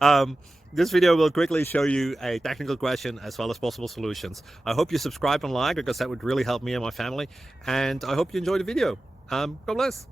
um, this video will quickly show you a technical question as well as possible solutions. I hope you subscribe and like, because that would really help me and my family. And I hope you enjoy the video. God bless.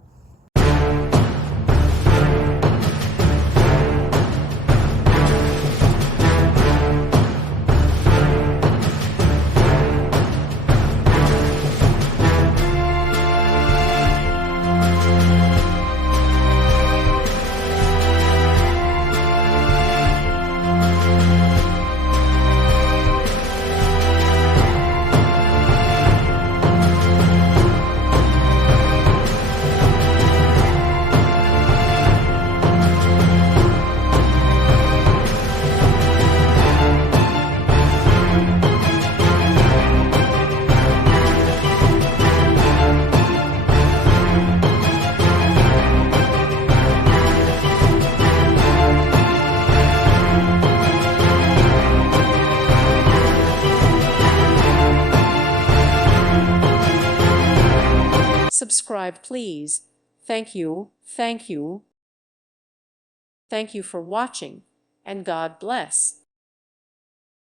Subscribe, please. Thank you, thank you. Thank you for watching, and God bless.